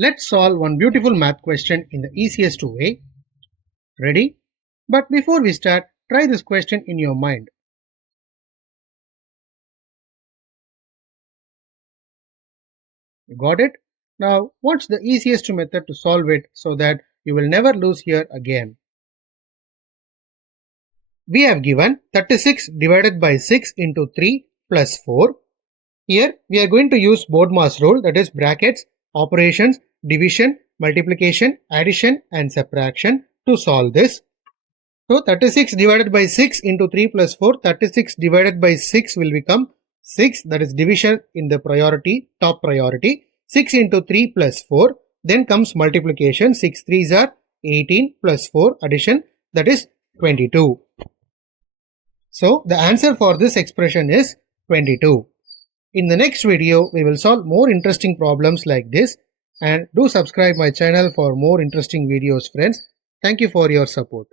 Let's solve one beautiful math question in the easiest way. Ready? But before we start, try this question in your mind. Got it? Now, what's the easiest method to solve it so that you will never lose here again? We have given 36 divided by 6 into 3 plus 4. Here we are going to use BODMAS rule, that is brackets, operations, division, multiplication, addition and subtraction to solve this. So 36 divided by 6 into 3 plus 4, 36 divided by 6 will become 6, that is division in the priority, top priority. 6 into 3 plus 4, then comes multiplication, 6 3s are 18 plus 4 addition, that is 22. So the answer for this expression is 22. In the next video, we will solve more interesting problems like this, and do subscribe my channel for more interesting videos, friends. Thank you for your support.